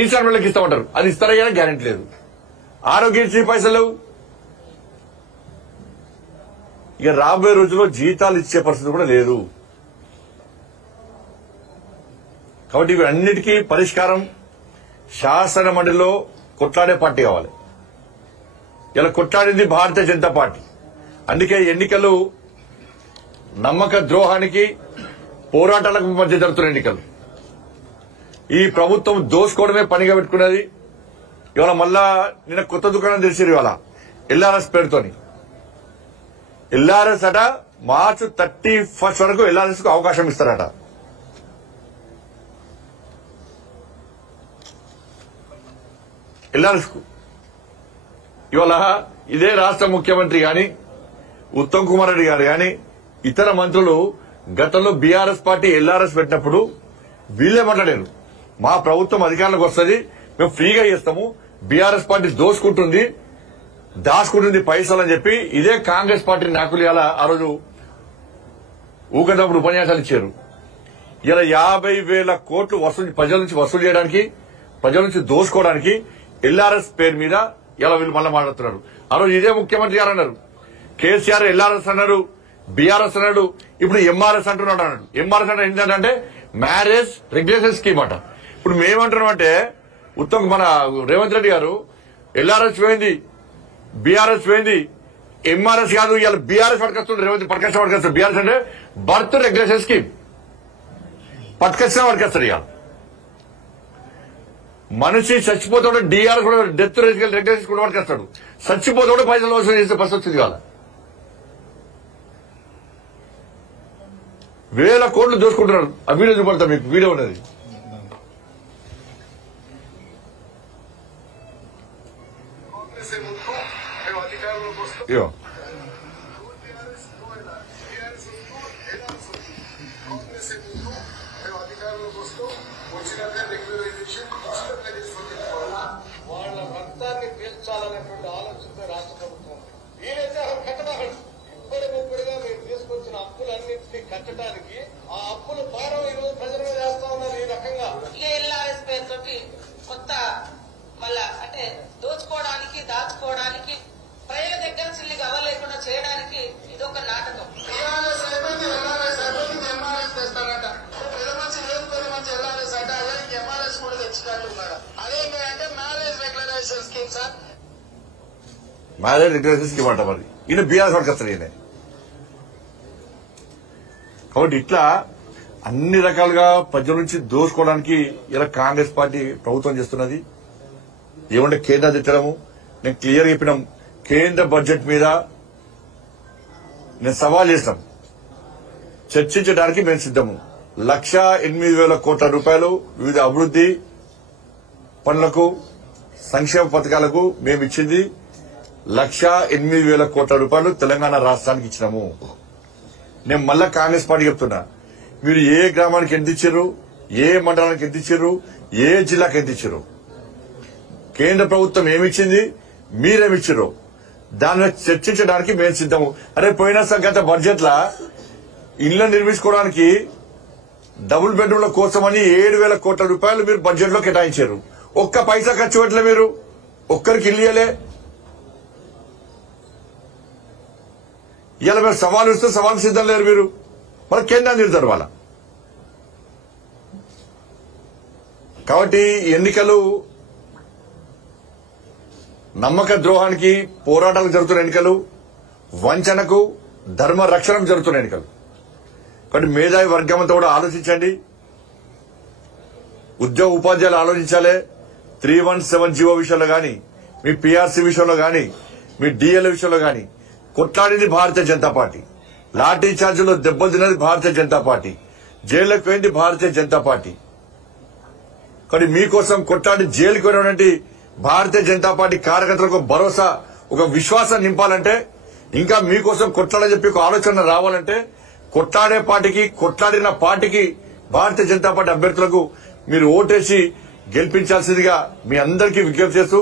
ఇన్స్టాల్మెంట్లకు ఇస్తామంటారు. అది ఇస్తారా కానీ గ్యారెంటీ లేదు. ఆరోగ్యశ్రీ పైసలు లేవు. ఇక రాబోయే రోజుల్లో జీతాలు ఇచ్చే పరిస్థితి కూడా లేదు. కాబట్టి ఇవి అన్నిటికీ పరిష్కారం శాసన మండలిలో కొట్లాడే పార్టీ కావాలి. ఇలా కొట్లాడింది భారతీయ జనతా పార్టీ. అందుకే ఎన్నికలు నమ్మక ద్రోహానికి పోరాటాలకు మధ్య జరుగుతున్న ఎన్నికలు. ఈ ప్రభుత్వం దోసుకోవడమే పనిగా పెట్టుకున్నది. ఇవాళ మళ్ళా నిన్న కొత్త దుకాణం తెరిచారు. ఇవాళ ఎల్ఆర్ఎస్ పేరుతోని. ఎల్ఆర్ఎస్ అట మార్చి 31 వరకు ఎల్ఆర్ఎస్ కు అవకాశం ఇస్తారట. ఎల్ఆర్ఎస్ కు ఇవాళ ఇదే రాష్ట్ర ముఖ్యమంత్రి గాని ఉత్తమ్ కుమార్ రెడ్డి గారు గాని ఇతర మంత్రులు గతంలో బీఆర్ఎస్ పార్టీ ఎల్ఆర్ఎస్ పెట్టినప్పుడు వీళ్లే మాట్లాడారు, మా ప్రభుత్వం అధికారంలోకి వస్తుంది, మేము ఫ్రీగా చేస్తాము, బీఆర్ఎస్ పార్టీ దాచుకుంటుంది పైసలు అని చెప్పి ఇదే కాంగ్రెస్ పార్టీ నాయకులు ఆ రోజు ఊకందప్పుడు ఉపన్యాసాలు ఇచ్చారు. ఇలా 50,000 కోట్లు ప్రజల నుంచి వసూలు చేయడానికి, ప్రజల నుంచి దోసుకోవడానికి ఎల్ఆర్ఎస్ పేరు మీద ఇలా వీళ్ళు మళ్ళీ మాట్లాడుతున్నారు. ఆ రోజు ఇదే ముఖ్యమంత్రి గారు అన్నారు, కేసీఆర్ ఎల్ఆర్ఎస్ అన్నారు, బీఆర్ఎస్ అన్నాడు, ఇప్పుడు ఎంఆర్ఎస్ అంటున్నాడు అన్నాడు. ఎంఆర్ఎస్ అంటే ఏంటంటే మ్యారేజ్ రెగ్యులేషన్ స్కీమ్ అట. ఇప్పుడు మేమంటున్నాం అంటే మన రేవంత్ రెడ్డి గారు ఎల్ఆర్ఎస్ పోయింది, బీఆర్ఎస్ పోయింది, ఎంఆర్ఎస్ కాదు, ఇవాళ బీఆర్ఎస్ పట్టుకొస్తుండే రేవంత్ పట్టుకొస్తాడు. బీఆర్ఎస్ అంటే బర్త్ రెగ్యులేషన్ స్కీమ్ పట్టుకొచ్చినా ఇవాళ మనిషి చచ్చిపోతే కూడా డిఆర్ఎస్ కూడా డెత్ రెగ్యులేషన్ కూడా పట్టుకొస్తాడు. చచ్చిపోతే కూడా పైసలు వసూలు చేసే పరిస్థితి వచ్చింది. ఇవాళ 1000 కోట్లు దోసుకుంటున్నారు. ఆ వీడియో చూపడతా, మీకు వీడియో ఉన్నది. ఇగో వాళ్ళ రక్తాన్ని పీల్చాలనేటువంటి ఆలోచనతో రాష్ట్ర ప్రభుత్వం వీలైతే కట్టడానికి ఇప్పటికిప్పుడుగా మీరు తీసుకొచ్చిన అప్పులన్నింటినీ కట్టడానికి ఆ అప్పుల భారం ఈరోజు ప్రజల మీద వేస్తా ఉన్నారు. ఈ రకంగా ఎల్ఆర్ఎస్ పేరుతోటి కొత్త మళ్ళా అంటే దోచుకోవడానికి దాచుకోవడానికి ప్రజల దగ్గర చిల్లి అవ్వలేకుండా చేయడానికి ఇదొక నాటకం. ఎంఆర్ఎస్ తెస్తారట, పెద్ద మంచి లేదు, పెద్ద మంచి ఎల్ఆర్ఎస్ అంటే అదే ఎంఆర్ఎస్ కూడా తెచ్చినట్టున్నాడు. అదేంటంటే marriage regularisation scheme sir, marriage regulation scheme అంట. మరి ఈయన బీఆర్ఎస్ పట్టుకొస్తారు ఈయన. కాబట్టి ఇట్లా అన్ని రకాలుగా ప్రజల నుంచి దోసుకోవడానికి ఇలా కాంగ్రెస్ పార్టీ ప్రభుత్వం చేస్తున్నది. ఏమంటే కేంద్రం తిట్టడము, నేను క్లియర్ చెప్పినాం, కేంద్ర బడ్జెట్ మీద నేను సవాల్ చేస్తాం, చర్చించడానికి మేము సిద్ధము. 1,08,000 కోట్ల రూపాయలు వివిధ అభివృద్ది పనులకు, సంక్షేమ పథకాలకు మేము ఇచ్చింది 1,08,000 కోట్ల రూపాయలు తెలంగాణ రాష్ట్రానికి ఇచ్చినాము. నేను మళ్ళా కాంగ్రెస్ పార్టీ చెప్తున్నా, మీరు ఏ గ్రామానికి ఎంత ఇచ్చారు, ఏ మండలానికి ఎంత ఇచ్చారు, ఏ జిల్లాకి ఎంత ఇచ్చారు, కేంద్ర ప్రభుత్వం ఏమిచ్చింది, మీరేమిచ్చారు, దాన్ని చర్చించడానికి మేము సిద్ధము. అరే పోయిన గత బడ్జెట్ లా ఇళ్లను నిర్మించుకోవడానికి డబుల్ బెడ్రూమ్ల కోసమని 7,000 కోట్ల రూపాయలు మీరు బడ్జెట్ లో కేటాయించారు. ఒక్క పైసా ఖర్చు పెట్టలే, మీరు ఒక్కరికి ఇల్లు ఇయ్యలే. ఇలా మీరు సవాలు ఇస్తే సవాలు సిద్ధం లేరు మీరు. మరి కేంద్రాన్ని తిడతారు వాళ్ళ. కాబట్టి ఎన్నికలు నమ్మక ద్రోహానికి పోరాటాలకు జరుగుతున్న ఎన్నికలు, వంచనకు ధర్మ రక్షణకు జరుగుతున్న ఎన్నికలు. కాబట్టి మేధావి వర్గం అంతా కూడా ఆలోచించండి. ఉద్యోగ ఉపాధ్యాయులు ఆలోచించాలి. 317 జీవో విషయంలో గాని, మీ పీఆర్సీ విషయంలో గాని, మీ డిఎల్ విషయంలో గాని కొట్లాడింది భారతీయ జనతా పార్టీ. లాఠీ చార్జీలో దెబ్బలు తిన్నది భారతీయ జనతా పార్టీ. జైలుకు పోయింది భారతీయ జనతా పార్టీ. కానీ మీకోసం కొట్లాడి జైలుకు పోయినటువంటి భారతీయ జనతా పార్టీ కార్యకర్తలకు భరోసా, ఒక విశ్వాసం నింపాలంటే, ఇంకా మీకోసం కొట్లాడని చెప్పి ఒక ఆలోచన రావాలంటే, కొట్లాడే పార్టీకి, కొట్లాడిన పార్టీకి, భారతీయ జనతా పార్టీ అభ్యర్థులకు మీరు ఓటేసి గెలిపించాల్సిందిగా మీ అందరికీ విజ్ఞప్తి చేస్తూ